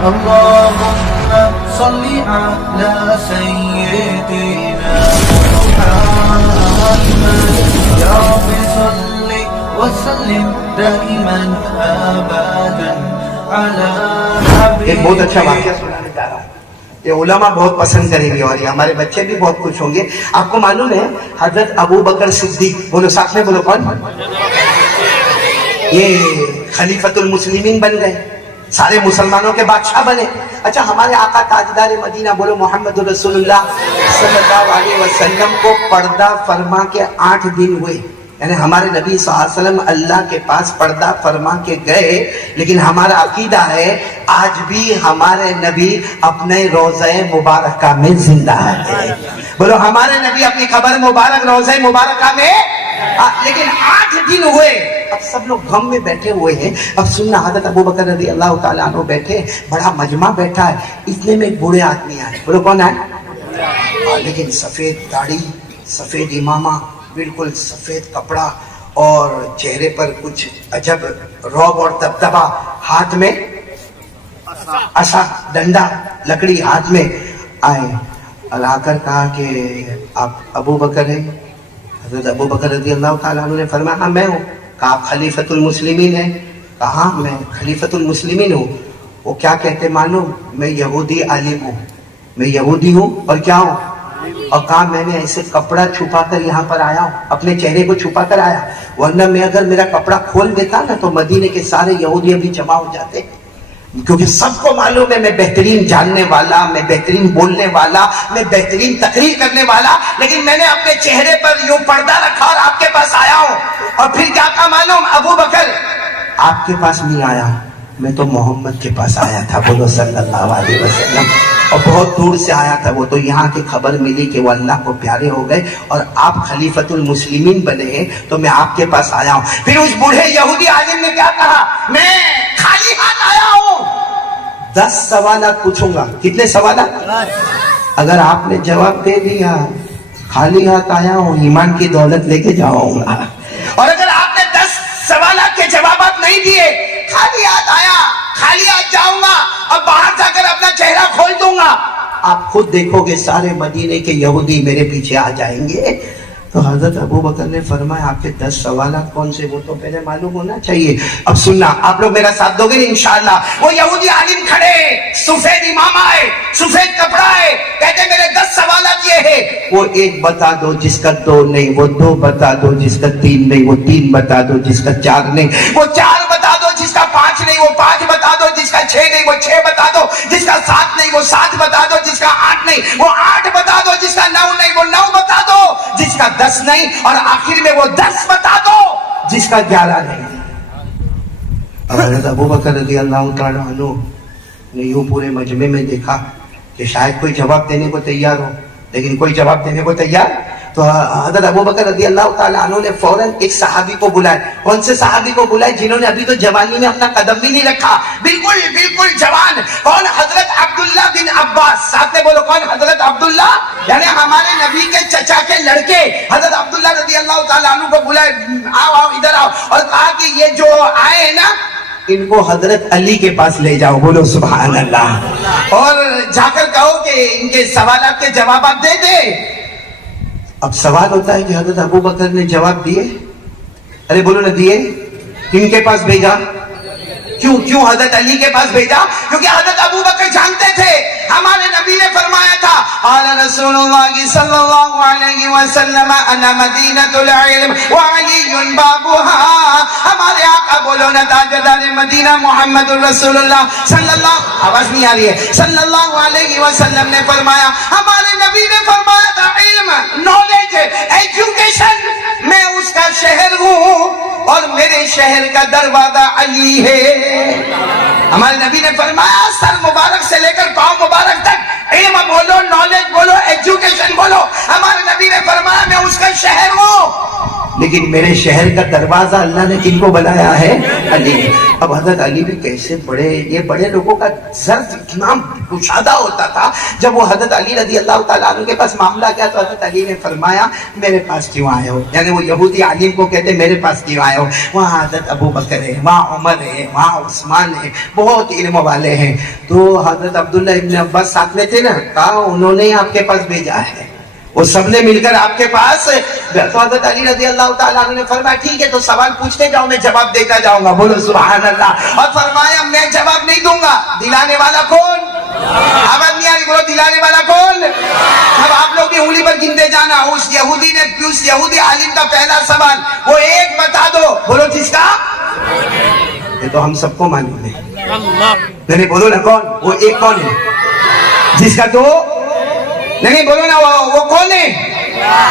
اللهم صل على سيدنا محمد يا رب صل وسلم دائما ابدا على ایک بہت اچھا واقعہ سنانے جا رہا ہوں. یہ علماء بہت پسند کریں گے اور یہ ہمارے بچے بھی بہت خوش ہوں گے. آپ کو معلوم ہے حضرت ابو بکر صدیق، بولو ساتھ میں بولو، کون؟ یہ خلیفۃ المسلمین بن گئے، سارے مسلمانوں کے بادشاہ بنے. اچھا، ہمارے آقا تاجدار مدینہ بولو محمد رسول اللہ صلی اللہ علیہ وسلم کو پردہ فرما کے 8 دن ہوئے. یعنی ہمارے نبی صلی اللہ علیہ وسلم اللہ کے پاس پردہ فرما کے گئے، لیکن ہمارا عقیدہ ہے آج بھی ہمارے نبی اپنے روضہ مبارکہ میں زندہ ہے. بولو ہمارے نبی اپنی قبر مبارک روضہ مبارکہ میں، لیکن 8 دن ہوئے. اب سب لوگ غم میں بیٹھے ہوئے ہیں. اب سننا، حضرت ابو بکر رضی اللہ تعالیٰ عنہ بیٹھے، بڑا مجمع بیٹھا ہے. اتنے میں ایک بوڑھے آدمی آئے. بولو کون آئے؟ لیکن سفید داڑھی، سفید امامہ، بالکل سفید کپڑا، اور چہرے پر کچھ عجب رعب اور دبدبا. ہاتھ میں عصا، ڈنڈا، لکڑی ہاتھ میں آئے. اور آ کر کہا کہ آپ ابو بکر ہیں؟ حضرت ابو بکر رضی اللہ تعالیٰ عنہ نے فرمایا ہاں میں ہوں. کہا آپ خلیفۃ المسلمین ہیں؟ کہا میں خلیفۃ المسلمین ہوں. وہ کیا کہتے معلوم؟ میں یہودی عالم ہوں، میں یہودی ہوں اور کیا ہوں. اور کہا میں نے ایسے کپڑا چھپا کر یہاں پر آیا ہوں، اپنے چہرے کو چھپا کر آیا، ورنہ میں اگر میرا کپڑا کھول دیتا نا تو مدینے کے سارے یہودی ابھی جمع ہو جاتے. کیونکہ سب کو معلوم ہے میں بہترین جاننے والا، میں بہترین بولنے والا، میں بہترین تقریر کرنے والا، لیکن میں نے اپنے چہرے پر یوں پردہ رکھا اور آپ کے پاس آیا ہوں. اور پھر کیا کہا معلوم؟ ابو بکر آپ کے پاس نہیں آیا، میں تو محمد کے پاس آیا تھا. بولو صلی اللہ علیہ وسلم. اور بہت دور سے آیا تھا وہ، تو یہاں کی خبر ملی کہ وہ اللہ کو پیارے ہو گئے اور آپ خلیفۃ المسلمین بنے ہیں، تو میں آپ کے پاس آیا ہوں. پھر اس بوڑھے یہودی عالم نے کیا کہا؟ میں خالی ہاتھ آیا ہوں، 10 سوالات پوچھوں گا. کتنے سوالات؟ اگر آپ نے جواب دے دیا خالی ہاتھ آیا ہوں، ایمان کی دولت لے کے جاؤں گا. اور اگر آپ نے 10 سوالات کے جوابات نہیں دیے، خالی ہاتھ آیا، خالی ہاتھ جاؤں گا اور باہر جا کر اپنا چہرہ کھول دوں گا. آپ خود دیکھو گے سارے مدینے کے یہودی میرے پیچھے آ جائیں گے. تو حضرت ابو بکر نے فرمایا آپ کے 10 سوالات کون سے، وہ تو پہلے معلوم ہونا چاہیے. اب سننا، آپ لوگ میرا ساتھ دو گے انشاءاللہ. وہ یہودی عالم کھڑے، سفید امامہ ہے، سفید کپڑا ہے، کہتے میرے 10 سوالات یہ ہے. وہ 1 بتا دو جس کا 2 نہیں، وہ 2 بتا دو جس کا 3 نہیں، وہ 3 بتا دو جس کا 4 نہیں، وہ 4 بتا دو جس کا 5 نہیں، وہ 5 بتا دو جس کا 6 نہیں، وہ 6 بتا دو جس کا 7 نہیں، وہ 7 بتا دو جس کا 8 نہیں، وہ 8 بتا دو جس کا 9 نہیں، وہ 9 بتا دو جس کا 10 نہیں، اور آخر میں وہ 10 بتا دو جس کا 11 نہیں. حضرت ابو بکر رضی اللہ تعالیٰ عنہ نے یوں پورے مجمع میں دیکھا کہ شاید کوئی جواب دینے کو تیار ہو، لیکن کوئی جواب دینے کو تیار. تو حضرت ابو بکر رضی اللہ تعالیٰ عنہ نے فوراً ایک صحابی کو بلائے. کون سے صحابی کو بلائے؟ جنہوں نے ابھی تو جوانی میں اپنا قدم بھی نہیں رکھا، بالکل جوان. کون؟ حضرت عبداللہ بن عباس. ساتھ میں بولو کون؟ حضرت عبداللہ، یعنی ہمارے نبی کے چچا کے لڑکے. حضرت عبداللہ رضی اللہ تعالیٰ عنہ کو بلائے، آؤ ادھر آؤ، اور کہا کہ یہ جو آئے ہیں نا ان کو حضرت علی کے پاس لے جاؤ. بولو سبحان اللہ. اور جا کر کہو کہ ان کے سوالات کے جوابات دے دے. اب سوال ہوتا ہے کہ حضرت ابو بکر نے جواب دیے؟ ارے بولو نہ دیے. کن کے پاس بھیجا؟ کیوں حضرت علی کے پاس بھیجا؟ کیونکہ حضرت ابو بکر جانتے تھے ہمارے نبی نے فرمایا تھا قال رسول اللہ صلی اللہ علیہ وسلم انا مدینۃ العلم وعلی بابها. ہمارے آقا بولو نا تاجدار مدینہ محمد رسول اللہ صلی اللہ، آواز نہیں آ رہی ہے، صلی اللہ علیہ وسلم نے فرمایا، ہمارے نبی نے فرمایا تھا علم، نالج، ایجوکیشن میں اس کا شہر ہوں اور میرے شہر کا دروازہ علی ہے. ہمارے نبی نے فرمایا سر مبارک سے لے کر پاؤں مبارک تک علم بولو، نالج بولو، ایجوکیشن بولو. ہمارے نبی نے فرمایا میں اس کا شہر ہوں، لیکن میرے شہر کا دروازہ اللہ نے کن کو بنایا ہے؟ علی. اب حضرت علی بھی کیسے بڑے، یہ بڑے لوگوں کا ظرف اتنا کشادہ ہوتا تھا. جب وہ حضرت علی رضی اللہ تعالیٰ عنہ کے پاس معاملہ کیا تو حضرت علی نے فرمایا میرے پاس کیوں آئے ہو؟ یعنی وہ یہودی عالم کو کہتے میرے پاس کیوں آئے ہو؟ وہاں حضرت ابو بکر ہے، وہاں عمر ہے، وہاں عثمان ہے، بہت علم والے ہیں. تو حضرت عبداللہ ابن عباس ساتھ میں تھے نا، کہا انہوں نے آپ کے پاس بھیجا ہے، وہ سب نے مل کر آپ کے پاس. تو حضرت علی رضی اللہ تعالیٰ عنہ نے فرمایا ٹھیک ہے تو سوال پوچھتے جاؤ، میں جواب دیتا جاؤں گا. بولو سبحان اللہ. اور فرمایا میں جواب نہیں دوں گا، دلانے والا کون؟ آواز نہیں آ رہی، بولو دلانے والا کون؟ اب آپ لوگ بھی انگلی پر گنتے جانا. اس یہودی عالم کا پہلا سوال وہ ایک بتا دو، بولو جس کا، یہ تو ہم سب کو معلوم ہے. نہیں بولو نا کون وہ ایک کون ہے جس کا تو نہیں بولو نا وہ کون ہے؟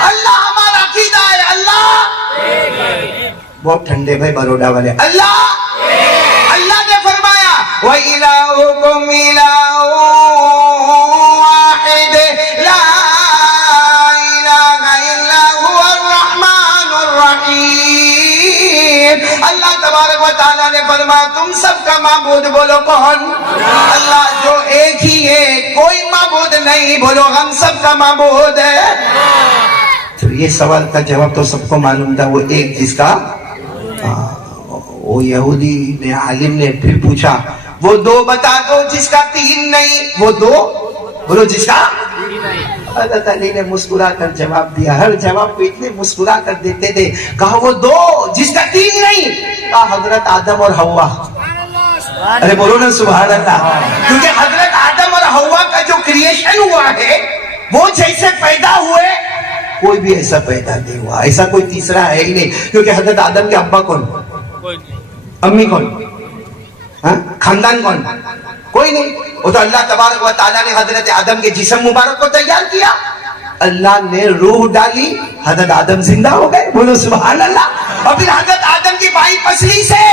اللہ. ہمارا عقیدہ ہے اللہ. بہت ٹھنڈے بھائی بروڈا والے. اللہ نے فرمایا وَإِلَٰهُكُمْ إِلَٰهٌ وَاحِدٌ لَا إِلَٰهَ إِلَّا هُوَ الرَّحْمَٰنُ الرَّحِيمُ. اللہ تبارک و تعالیٰ نے فرمایا تم سب کا معبود بولو کون؟ اللہ جو ایک ہی ہے، کوئی معبود نہیں. بولو ہم سب کا معبود ہے. تو یہ سوال کا جواب تو سب کو معلوم تھا، وہ ایک جس کا. وہ یہودی نے عالم نے پھر پوچھا وہ دو بتا دو جس کا تین نہیں. وہ دو بولو جس کا. حضرت علی نے مسکرا کر جواب دیا. ہر جواب کو اتنے مسکرا کر دیتے تھے. کہا وہ دو جس کا تین نہیں. کہا حضرت آدم اور حوا. ارے بولو نا سبحان اللہ. کیونکہ حضرت آدم اور حوا کا جو کریشن ہوا ہے وہ جیسے پیدا ہوئے کوئی بھی ایسا پیدا نہیں ہوا. ایسا کوئی تیسرا ہے ہی نہیں. کیونکہ حضرت آدم کے ابا کون، امی کون، خاندان کون؟ کوئی نہیں. وہ تو اللہ تبارک و تعالیٰ نے حضرت آدم کے جسم مبارک کو تیار کیا، اللہ نے روح ڈالی، حضرت آدم زندہ ہو گئے. بولو سبحان اللہ. اور پھر حضرت آدم کی بائیں پسلی سے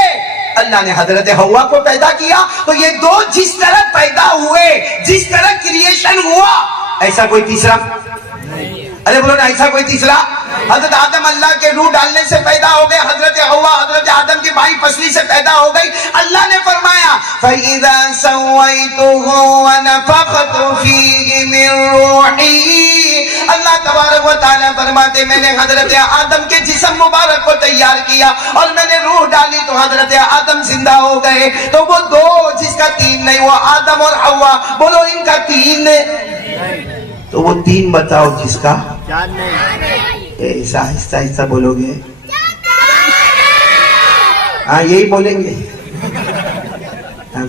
اللہ نے حضرت حوا کو پیدا کیا. تو یہ دو جس طرح پیدا ہوئے، جس طرح کریشن ہوا، ایسا کوئی تیسرا. ارے بولو نا ایسا کوئی تیسرا. حضرت آدم اللہ کے روح ڈالنے سے پیدا ہو گئے، حضرت حوا حضرت آدم کی بائیں پسلی سے پیدا ہو گئی. اللہ نے فرمایا فَإِذَا سَوَّيْتُهُ وَنَفَخْتُ فِيهِ مِن رُوحِي. اللہ تبارک و تعالیٰ فرماتے میں نے حضرت آدم کے جسم مبارک کو تیار کیا اور میں نے روح ڈالی تو حضرت آدم زندہ ہو گئے. تو وہ دو جس کا تین نہیں، وہ آدم اور حوا. بولو ان کا تین. تو وہ تین بتاؤ جس کا ایسا آہستہ آہستہ بولو گے. ہاں یہی بولیں گے.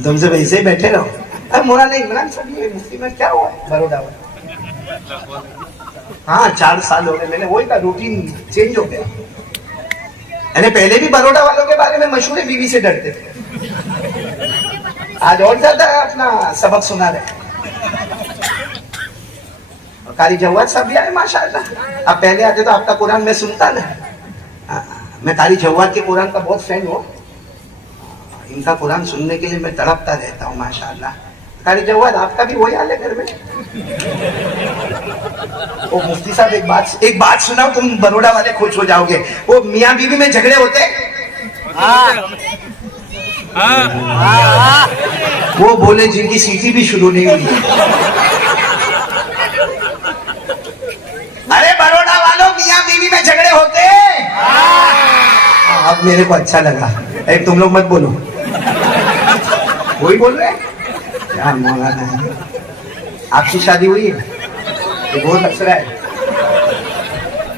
تم سے ویسے ہی بیٹھے رہو. ارے مولانا عمران صاحب یہ مفتی میں کیا ہوا ہے بروڈا میں؟ ہاں 4 سال ہو گئے. میں نے وہی کا روٹین چینج ہو گیا. یعنی پہلے بھی بروڈا والوں کے بارے میں مشہور بیوی سے ڈرتے تھے، آج اور زیادہ اپنا سبق سنا رہے. قاری جواد صاحب بھی آئے ماشاءاللہ. آپ پہلے آتے تو آپ کا قرآن میں سنتا نا. میں قاری جواد کے قرآن کا بہت فین ہوں. ان کا قرآن سننے کے لیے میں تڑپتا رہتا ہوں ماشاءاللہ. قاری جواد آپ کا بھی وہی حال ہے گھر میں؟ وہ مفتی صاحب ایک بات سناؤ، تم بروڈا والے خوش ہو جاؤ گے. وہ میاں بیوی میں جھگڑے ہوتے، وہ بولے جن کی سیٹی بھی شروع نہیں ہوئی. ارے بروڈا والوں میاں بیوی میں جھگڑے ہوتے. اب میرے کو اچھا لگا. ایک تم لوگ مت بولو، وہی بول رہے کیا مولانا ہے. آپ کی شادی ہوئی ہے؟ یہ بہت ہنس رہا ہے.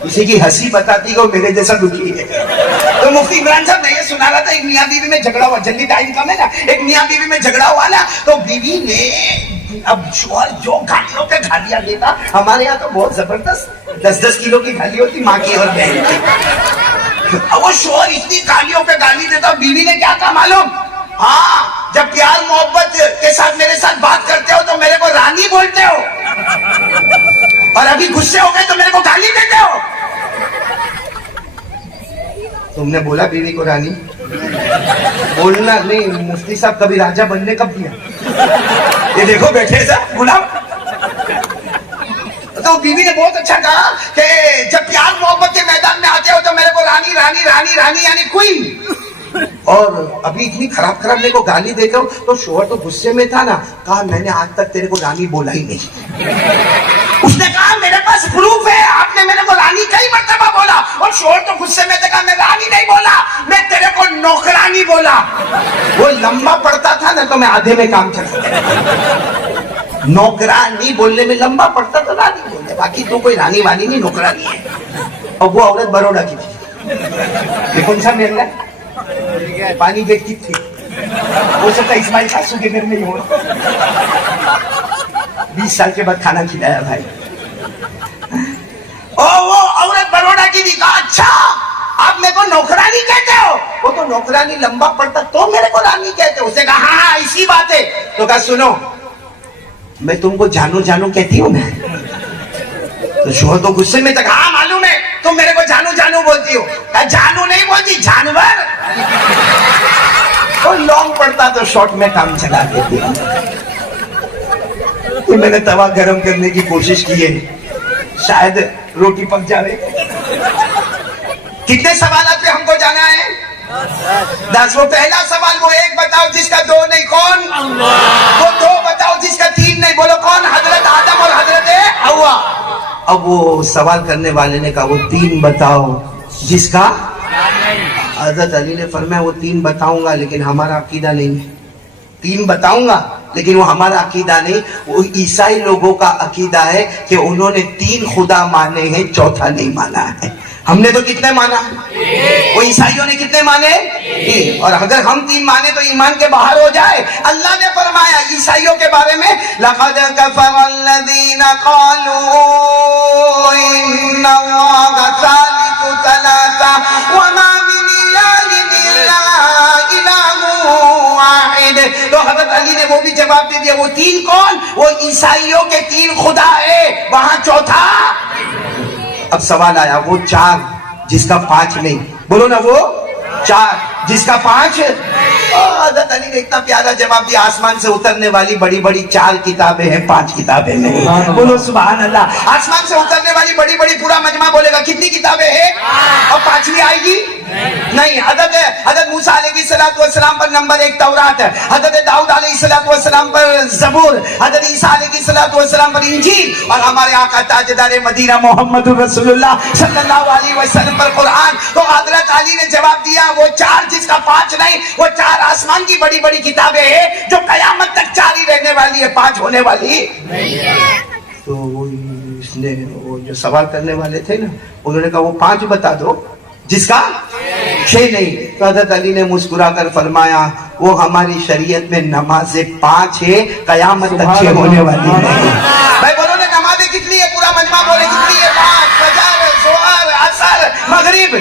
کسی کی ہنسی بتاتی کہ وہ میرے جیسا دکھی ہے. تو مفتی عمران صاحب میں یہ سنا رہا تھا ایک میاں بیوی میں جھگڑا ہوا. جلدی ٹائم کم ہے نا. ایک میاں بیوی میں جھگڑا ہوا نا تو بیوی نے اب شوہر جو گالیوں پہ گالیاں دیتا، ہمارے یہاں تو بہت زبردست 10-10 کلو کی گالی ہوتی ماں کی اور بہن کی. اب وہ شوہر اتنی گالیوں پہ گالی دیتا، بیوی نے کیا کہا معلوم؟ ہاں جب پیار محبت کے ساتھ میرے ساتھ بات کرتے ہو تو میرے کو رانی بولتے ہو، اور ابھی غصے ہو گئے تو میرے کو گالی دیتے ہو. تم نے بولا بیوی کو رانی؟ بولنا نہیں. مفتی صاحب کبھی راجا بننے کب دیا؟ یہ دیکھو بیٹھے سا غلام. تو بیوی نے بہت اچھا کہا کہ جب پیار محبت کے میدان میں آتے ہو تو میرے کو رانی رانی رانی رانی یعنی کوئین. اور ابھی اتنی خراب میرے کو گالی دیتے ہو. تو شوہر تو غصے میں تھا نا, کہا میں نے آج تک تیرے کو رانی بولا ہی نہیں. اس نے کہا میرے پاس پروف ہے, آپ نے میرے کو رانی کئی مرتبہ بولا. اور شوہر تو غصے میں تھا, میں رانی نہیں بولا, میں تیرے کو نوکرانی بولا. وہ لمبا پڑتا تھا نا تو میں آدھے میں کام چلا. نوکرانی بولنے میں لمبا پڑتا تو رانی بولے, باقی تو کوئی رانی وانی نہیں, نوکرانی ہے. اور وہ عورت بروڑا کی تھی. یہ کون سا محلہ ہے؟ پانی گیٹ کی تھی. ہو سکتا ہے اسماعیل ساسو کے گھر میں ہی ہو. 20 سال کے بعد کھانا کھلایا بھائی. وہ عورت بروڑا کی تھی. کہا اچھا آپ میرے کو نوکرانی کہتے ہو؟ وہ تو نوکرانی لمبا پڑتا تو میرے کو رانی کہتے ہو. اسے کہا ہاں اسی بات ہے. تو کہا سنو, میں تم کو جانو جانو کہتی ہوں نا. تو شوہر تو غصے میں تھا, ہاں معلوم ہے تم میرے کو جانو جانو بولتی ہو. کہا جانو نہیں بولتی, جانور. اور لانگ پڑتا تو شارٹ میں کام چلا دیتی. میں نے توا گرم کرنے کی کوشش کی ہے, شاید روٹی پک جائے. کتنے سوالات پہ ہم کو جانا ہے؟ 10. وہ پہلا سوال, وہ ایک بتاؤ جس کا 2 نہیں, کون؟ وہ 2 بتاؤ جس کا 3 نہیں, بولو کون؟ حضرت آدم اور حضرت حوا. اب وہ سوال کرنے والے نے کہا وہ 3 بتاؤ جس کا. حضرت علی نے فرمایا وہ 3 بتاؤں گا لیکن ہمارا عقیدہ نہیں. 3 بتاؤں گا لیکن وہ ہمارا عقیدہ نہیں. وہ عیسائی لوگوں کا عقیدہ ہے کہ انہوں نے 3 خدا مانے ہیں, چوتھا نہیں مانا ہے. ہم نے تو کتنے مانا؟ وہ عیسائیوں نے کتنے مانے؟ 3. اور اگر ہم 3 مانے تو ایمان کے باہر ہو جائے. اللہ نے فرمایا عیسائیوں کے بارے میں, لَقَدْ كَفَرَ الَّذِينَ قَالُوا إِنَّ اللَّهَ ثَالِثُ ثَلَاثَةٍ وَمَا مِنْ إِلَٰهٍ إِلَّا إِلَٰهٌ واحد. تو حضرت علی نے وہ بھی جواب دے دیا. وہ 3 کون؟ وہ عیسائیوں کے 3 خدا ہے, وہاں چوتھا. اب سوال آیا, وہ 4 جس کا 5 نہیں, بولو نا وہ 4 جس کا 5. حضرت علی نے اتنا پیارا جواب دیا, آسمان سے اترنے والی بڑی بڑی 4 کتابیں ہیں, 5 کتابیں نہیں. بولو سبحان اللہ. آسمان سے اترنے والی بڑی بڑی پورا مجمع بولے گا کتنی کتابیں ہیں؟ اور 5ویں آئے گی نہیں. حضرت موسیٰ علیہ السلام پر نمبر 1 تورات, حضرت داؤد علیہ السلام پر زبور, حضرت عیسیٰ علیہ السلام پر انجیل, اور ہمارے آقا تاجدار مدینہ محمد رسول اللہ صلی اللہ علیہ وسلم پر قرآن. تو حضرت علی نے جواب دیا وہ 4 جس کا 5 نہیں, وہ 4 آسمان کی بڑی بڑی کتابیں ہیں جو قیامت تک 4 ہی رہنے والی ہے, 5 ہونے والی نہیں. تو اس نے وہ جو سوال کرنے والے تھے نا, انہوں نے کہا وہ 5 بتا دو جس کا 6 نہیں. تو حضرت علی نے مسکرا کر فرمایا وہ ہماری شریعت میں نماز 5 ہے, قیامت تک 6 ہونے والی نہیں. بھائی بولو نا نمازیں کتنی ہے؟ پورا مجمع بولے کتنی ہے؟ 5, فجر, ظہر, عصر, مغرب.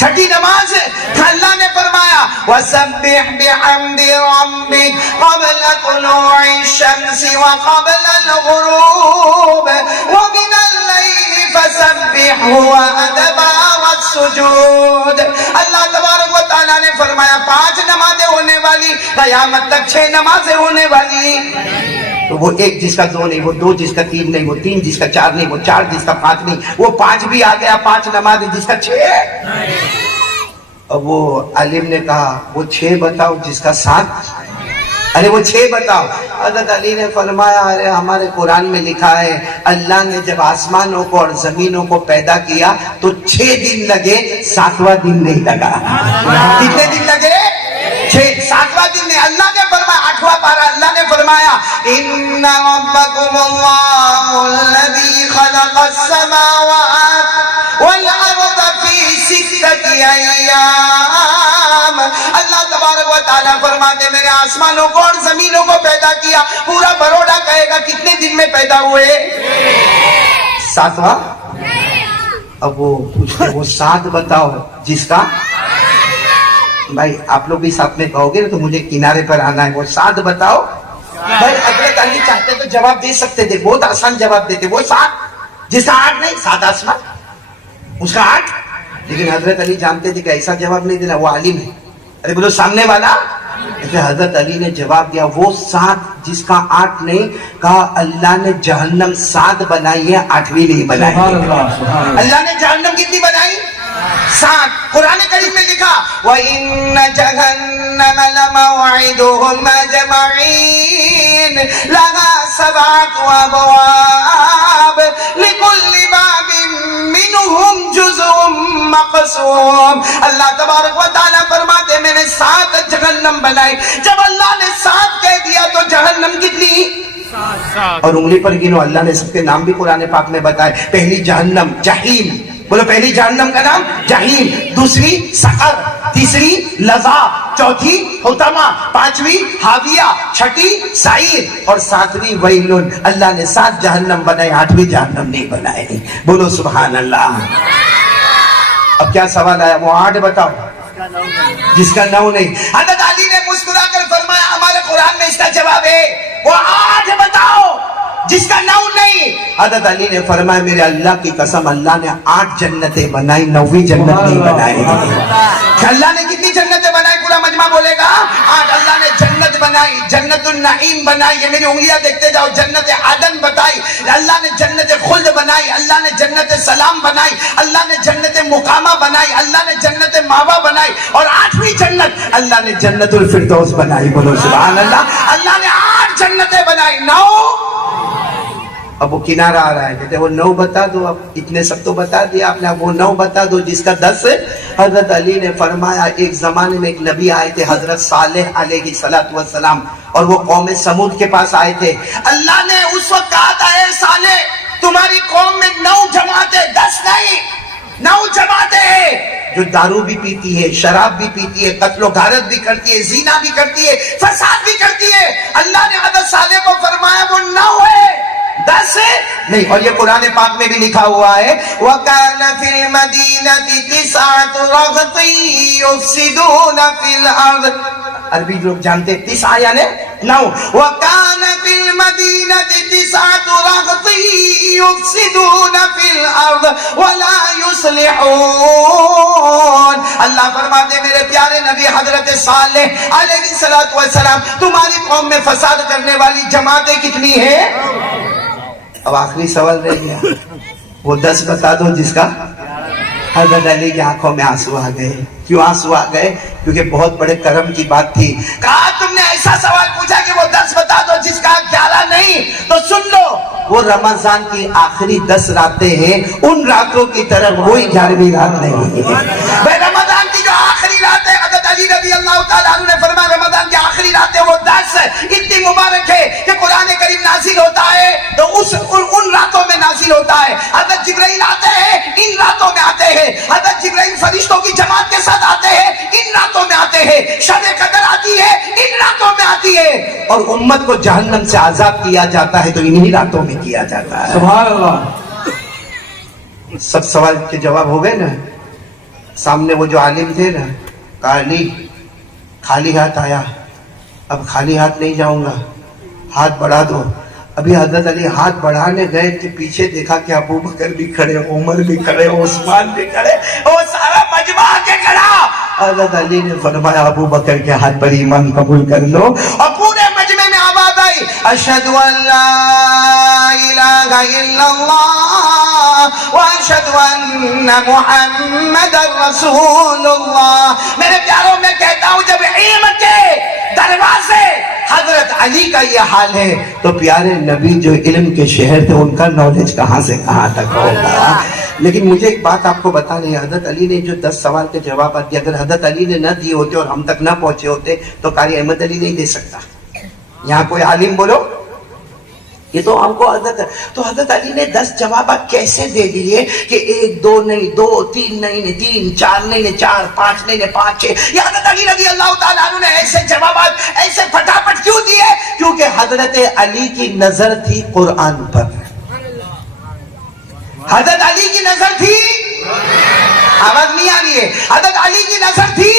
6ٹھی نماز ہے. اللہ نے فرمایا وَسَبِّحْ بِحَمْدِ رَبِّكَ قَبْلَ طُلُوعِ الشَّمْسِ وَقَبْلَ الْغُرُوبِ وَمِنَ اللَّيْلِ فَسَبِّحْهُ وَأَدْبَارَ السُّجُودِ. اللہ تبارک و تعالیٰ نے فرمایا 5 نمازیں ہونے والی, قیامت تک 6 نمازیں ہونے والی. تو وہ 1 جس کا 2 نہیں, وہ 2 جس کا 3 نہیں, وہ 3 جس کا 4 نہیں, وہ 4 جس کا 5 نہیں, وہ 5 بھی آ گیا, 5 نمازیں جس کا 6 ہے. اب وہ عالم نے کہا وہ 6 بتاؤ جس کا 7. ارے وہ 6 بتاؤ. حضرت علی نے فرمایا ارے ہمارے قرآن میں لکھا ہے اللہ نے جب آسمانوں کو اور زمینوں کو پیدا کیا تو 6 دن لگے, 7واں دن نہیں لگا. کتنے دن لگے؟ 6. 7واں دن نہیں. اللہ نے فرمایا 8واں پارہ, اللہ نے فرمایا ان ربکم اللہ الذی خلق السماوات والارض فی 6 ایام. اللہ تبارک و تعالیٰ فرماتے میں نے آسمانوں کو اور زمینوں کو پیدا کیا. پورا بروڈا کہے گا کتنے دن میں پیدا ہوئے؟ 7واں. اب وہ پوچھتے وہ 7 بتاؤ جس کا. بھائی آپ لوگ بھی ساتھ میں کہو گے تو مجھے کنارے پر آنا ہے. وہ 7 بتاؤ. بھائی حضرت علی چاہتے تو جواب دے سکتے تھے, بہت آسان جواب دیتے. وہ 7 جس کا 8 نہیں, 7 آسمان اس کا 8. لیکن حضرت علی جانتے تھے کہ ایسا جواب نہیں دینا, وہ عالم ہے. ارے بولو سامنے والا. حضرت علی نے جواب دیا وہ 7 جس کا 8 نہیں, کہا اللہ نے جہنم 7 بنائی ہے, 8ویں نہیں بنائی. اللہ نے جہنم کتنی بنائی؟ 7 قرآن کریم میں لکھا وَإِنَّ جَهَنَّمَ لَمَوْعِدُهُمْ أَجْمَعِينَ لَهَا 7 أَبْوَابٍ لِكُلِّ بَابٍ مِّنْهُمْ جُزْءٌ مَّقْسُومٌ. اللہ تبارک و تعالیٰ فرماتے میں نے 7 جہنم بنائی. جب اللہ نے 7 کہہ دیا تو جہنم کتنی؟ اور انگلی پر گنو. اللہ نے سب کے نام بھی قرآن پاک میں بتائے. پہلی جہنم جہیم, بولو پہلی جہنم کا نام جہیم, دوسری سقر, تیسری لظا, چوتھی حطمہ, پانچویں حاویہ, چھٹی سعیر اور 7ویں ویلن. اللہ نے 7 جہنم بنائے, 8ویں جہنم نہیں بنائے. بولو سبحان اللہ. اب کیا سوال آیا؟ وہ 8 بتاؤ جس کا 9 نہیں. حضرت علی نے مسکرا کر فرمایا ہمارے قرآن میں اس کا جواب ہے. وہ 8 بتاؤ جس کا 9 نہیں. حضرت علی نے فرمایا میرے اللہ کی قسم اللہ نے 8 جنتیں بنائی, 9ویں جنت نہیں بنائی. اللہ نے کتنی جنتیں بنائی؟ پورا مجمع بولے گا 8. اللہ نے جنت بنائی, جنت النعیم بنائی, یہ میری انگلیاں دیکھتے جاؤ. جنت عدن بتائی, اللہ نے جنت خلد بنائی, اللہ نے جنت سلام بنائی, اللہ نے جنت مقامہ بنائی, اللہ نے جنت ماوا بنائی, اور 8ویں جنت اللہ نے جنت الفردوس بنائی. بولو سبحان اللہ. اللہ نے 8 جنتیں بنائی, 9. اب وہ کنارہ آ رہا ہے, کہتے وہ 9 بتا دو. اب اتنے سب تو بتا دیا آپ نے, اب وہ 9 بتا دو جس کا 10 ہے. حضرت علی نے فرمایا ایک زمانے میں ایک نبی آئے تھے حضرت صالح علیہ السلام, اور وہ قوم سمود کے پاس آئے تھے. اللہ نے اس وقت کہا تھا اے صالح تمہاری قوم میں 9 جماعتیں, 10 نہیں 9 جماعتیں ہیں جو دارو بھی پیتی ہے, شراب بھی پیتی ہے, قتل و غارت بھی کرتی ہے, زنا بھی کرتی ہے, فساد بھی کرتی ہے. اللہ نے حضرت صالح کو فرمایا وہ 9 ہے, 10 ہے نہیں. اور یہ قرآن پاک میں بھی لکھا ہوا ہے وَكَانَ فِي الْمَدِينَةِ 9 رَهْطٍ يُفْسِدُونَ فِي الْأَرْضِ. عربی لوگ جانتے 9 یعنی 9. وَكَانَ فِي الْمَدِينَةِ 9 رَهْطٍ يُفْسِدُونَ فِي الْأَرْضِ وَلَا يُصْلِحُونَ. اللہ فرماتے میرے پیارے نبی حضرت صالح علیہ السلام تمہاری قوم میں فساد کرنے والی جماعتیں کتنی ہیں؟ اب آخری سوال رہ گیا, وہ 10 بتا دو جس کا. حضرت علی کی آنکھوں میں آنسو آ گئے. کیوں آنسو آ گئے؟ کیونکہ بہت بڑے کرم کی بات تھی. کہا تم نے ایسا سوال پوچھا کہ وہ 10 بتا دو جس کا 11 نہیں, تو سن لو وہ رمضان کی آخری 10 راتیں ہیں, ان راتوں کی طرح کوئی 11ویں رات نہیں ہے. رمضان کی جو آخری رات ہے حضرت علی رضی اللہ تعالیٰ عنہ نے فرمایا رمضان کی آخری رات ہے وہ 10 اتنی مبارک ہے کہ قرآن کریم نازل ہوتا ہے تو ان راتوں میں نازل ہوتا ہے. حضرت جبرائیل آتے ہیں ان راتوں میں آتے ہیں, حضرت جبرائیل فرشتوں کی جماعت کے ساتھ آتے ہیں ان راتوں میں آتے ہیں, شب قدر آتی ہے ان راتوں میں آتی ہے, اور امت کو جہنم سے آزاد کیا جاتا ہے تو انہی راتوں میں کیا جاتا ہے. سبحان اللہ. سب سوال کے جواب ہو گئے نا. سامنے وہ جو عالم تھے نا, علی خالی ہاتھ آیا, اب خالی ہاتھ نہیں جاؤں گا, ہاتھ بڑھا دو. ابھی حضرت علی ہاتھ بڑھانے گئے کہ پیچھے دیکھا کہ ابو بکر بھی کھڑے, عمر بھی کھڑے, عثمان بھی کھڑے, وہ سارا مجمع کے کھڑا. حضرت علی نے فرمایا ابو بکر کے ہاتھ پر ایمان قبول کر لو, اور پورے مجمع میں آواز آئی اشہد ان لا الہ الا اللہ واشہد ان محمد رسول اللہ. میرے پیاروں میں کہتا ہوں جب علم کے دروازے حضرت علی کا یہ حال ہے تو پیارے نبی جو علم کے شہر تھے ان کا نالج کہاں سے کہاں تک ہوگا. لیکن مجھے ایک بات آپ کو بتانی ہے, حضرت علی نے جو 10 سوال کے جوابات دیے, اگر حضرت علی نے نہ دیے ہوتے اور ہم تک نہ پہنچے ہوتے تو قاری احمد علی نہیں دے سکتا. یہاں کوئی عالم بولو, یہ تو ہم کو تو حضرت علی نے 10 جوابات کیسے دے دیے کہ 1 2 نہیں 2 3 نہیں 3 4 نہیں 4 5 نہیں 5 6. یہ حضرت علی رضی اللہ تعالیٰ عنہ نے ایسے جوابات ایسے پھٹافٹ کیوں دیے؟ کیونکہ حضرت علی کی نظر تھی قرآن پر. حضرت علی کی نظر تھی, آواز نہیں آ رہی ہے, حضرت علی کی نظر تھی